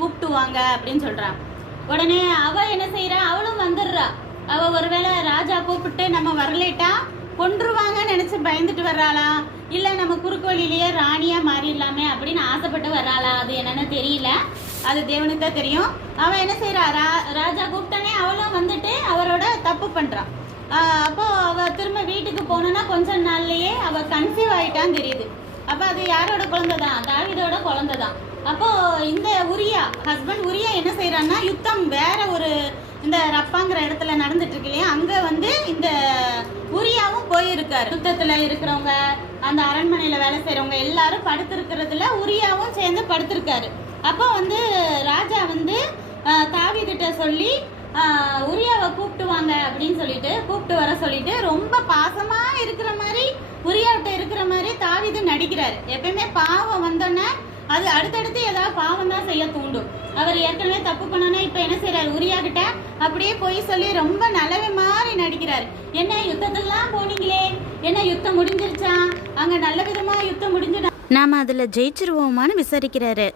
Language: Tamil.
கூப்பிட்டு வாங்க அப்படின்னு சொல்றான். உடனே அவ என்ன செய்யறா, அவளும் வந்துடுறா. அவ ஒருவேளை ராஜா கூப்பிட்டு நம்ம வரலேட்டா கொன்றுவாங்கன்னு நினைச்சு பயந்துட்டு வர்றாளா, இல்ல நம்ம குறுக்கு வழியிலேயே ராணியா மாறிடலாமே அப்படின்னு ஆசைப்பட்டு வர்றாளா, அது என்னன்னு தெரியல. அது தேவனுக்கு தான் தெரியும். அவ என்ன செய்யறா, ராஜா கூப்பிட்டானே அவளும் வந்துட்டு அவரோட தப்பு பண்றான். அப்போ அவ திரும்ப வீட்டுக்கு போனோன்னா கொஞ்ச நாள்லயே அவ கன்சீவ் ஆயிட்டான்னு தெரியுது. அப்ப அது யாரோட குழந்தை தான், தாவீதோட குழந்தை தான். அப்போ இந்த உரியா ஹஸ்பண்ட் உரியா என்ன செய்யறான்னா, யுத்தம் வேற ஒரு இந்த ரப்பாங்கிற இடத்துல நடந்துட்டு இருக்கு இல்லையா, அங்க வந்து இந்த உரியாவும் போயிருக்காரு. யுத்தத்துல இருக்கிறவங்க, அந்த அரண்மனையில வேலை செய்யறவங்க எல்லாரும் படுத்திருக்கிறதுல உரியாவும் சேர்ந்து படுத்திருக்காரு. அப்போ வந்து ராஜா வந்து தாவீதுகிட்ட சொல்லி உரியாவை கூப்பிட்டு வாங்க அப்படின்னு சொல்லிட்டு கூப்பிட்டு வர சொல்லிட்டு ரொம்ப பாசமா இருக்கிற மாதிரி உரியாவிட்ட இருக்கிற மாதிரி தாவீது நடிக்கிறாரு. எப்பயுமே பாவம் வந்தோன்னே அது அடுத்தடுத்து ஏதாவது பாவம் தான் செய்ய தூண்டும். அவர் ஏற்கனவே தப்பு பண்ணோன்னா இப்ப என்ன செய்யறாரு, உரியா கிட்ட அப்படியே போய் சொல்லி ரொம்ப நல்லவே மாதிரி நடிக்கிறாரு. என்ன யுத்தத்துலாம் போனீங்களே, என்ன யுத்தம் முடிஞ்சிருச்சா, அங்க நல்ல விதமா யுத்தம் முடிஞ்சு நாம அதுல ஜெயிச்சிருவோமான்னு விசாரிக்கிறாரு.